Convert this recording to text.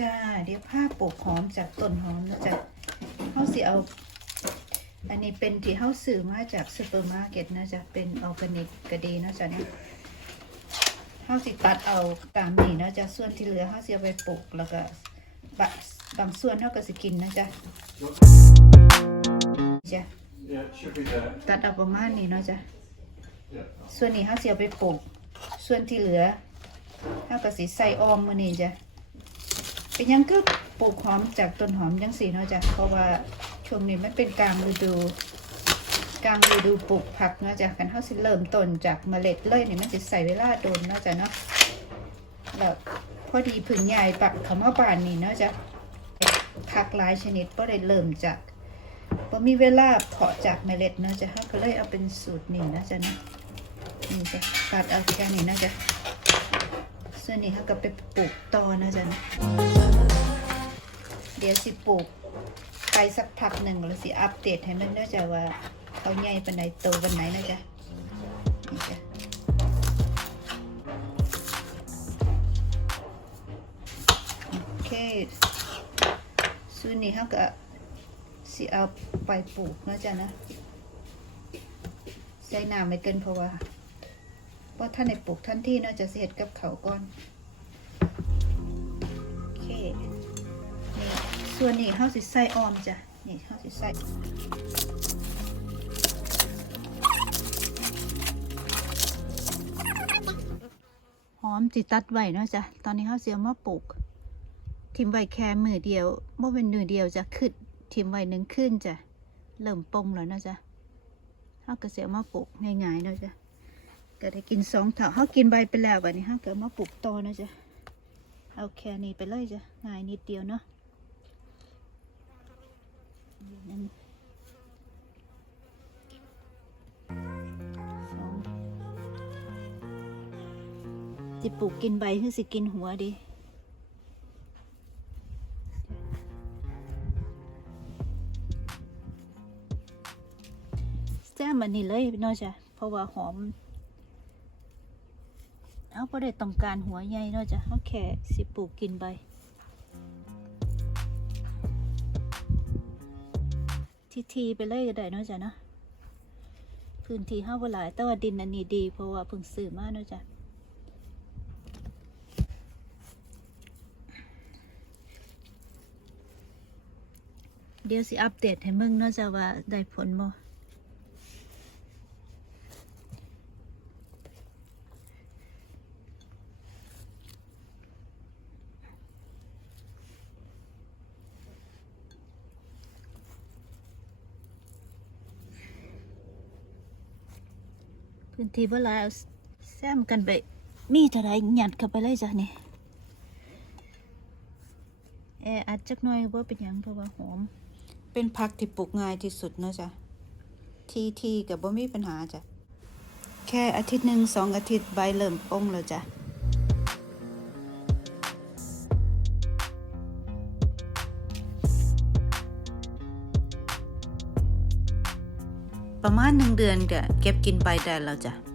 จ้า เดี๋ยวผ้าปลูกหอมจากต้นหอมนะจ๊ะเขาสิเอา อันนี้เป็นที่เขาซื้อมาจากซูเปอร์มาร์เก็ตนะจ๊ะเป็นออร์แกนิกก็ดีนะจ๊ะเนี่ยเขาสิตัดเอาตามนี้นะจ๊ะส่วนที่เหลือเขาสิเอาไปปลูกแล้วก็บบางส่วนเขาก็สิกินนะจ๊ะจ้ะตัดเอาประมาณนี้เนาะจ๊ะส่วนนี้เขาเสียไปปลูกส่วนที่เหลือเขาก็สิใส่ออมมือนี่จ้ะ เป็นยังก็ปลูกหอมจากต้นหอมจังสีเนาะจ้ะเพราะว่าช่วงนี้มันเป็นกลางฤดูกลางฤดูปลูกผักเนาะจ้ะกันเขาสิเริ่มต้นจากเมล็ดเลยนี่มันจะใส่เวลาโดนเนาะจ้ะเนาะแล้วพอดีผึ่งใหญ่ปักขามาบานนี่เนาะจ้ะผักหลายชนิดก็ได้เริ่มจากพอมีเวลาเพาะจากเมล็ดเนาะจ้ะเขาก็เลยเอาเป็นสูตรนี่นะจ้ะเนาะนี่จ้ะตัดเอาแค่นี้นะจ๊ะ ส่วนนี้เขาก็ไปปลูกต่อนะจ๊ะนะเดี๋ยวสิปลูกไปสักพักหนึ่งแล้วสิอัปเดตให้มันเนาจะว่าเขาใหญ่ปานไหนโตวันไหนนะจ๊ะนี่จ้ะโอเคส่วนนี้เขาก็สิเอาไปปลูกนะจ๊ะนะใส่น้ำไม่เกินเพราะว่า เพราะท่านในปลูกท่านที่เนาจะเสร็จกับเขาก่อนโอเคนี่ส่วนนี้เขาสิใส่ออมจ้ะนี่เขาสิใส่หอมจิตัดไว้เนาะจ้ะตอนนี้เขาเสียมาปลูกทิมไว้แค่มือเดียวเมื่อเป็นมือเดียวจะขึ้นทิมไว้หนึ่งขึ้นจ้ะเริ่มปงแล้วเนาะจ้ะเขาก็เสียมาปลูกง่ายๆเนาะจ้ะ ก็ได้กินสองเถาเขากินใบไปแล้ววันนี้เขาก็มาปลูกต่อนะจ้ะเอาแค่นี้ไปเลยจ้ะง่ายนิดเดียวเนาะหนึ่งสองสิปลูกกินใบคือสิกินหัวดีแซมมันนี่เลยเนาะจ้ะเพราะว่าหอม เอาไ่ได้ต้องการหัวใหญ่เนาะจ้ะเอาแค่สิปลูกกินไปทีทีๆไปเลยก็ได้เนาะจ้ะเนาะพื้นที่ห้าบ่หลายแต่ว่าดินอันนี้ดีเพราะว่าเพิ่งซื้อมาเนาะจ้ะเดี๋ยวสิอัปเดตให้มึงเนาะจ้ะว่าได้ผลบ่ พื้นที่เวลายเอาแซมกันไป มีเท่าไรหยัดเข้าไปเลยจ้ะนี่แออัดจักหน่อยว่าเป็นหยังเพราะว่าหอม เป็นผักที่ปลูกง่ายที่สุดเนาะจ้ะ ทีทีกับบ่มีปัญหาจ้ะ แค่อาทิตย์หนึ่งสองอาทิตย์ใบเริ่มปงแล้วจ้ะ ประมาณหนึ่งเดือนก็เก็บกินใบได้แล้วจ้ะ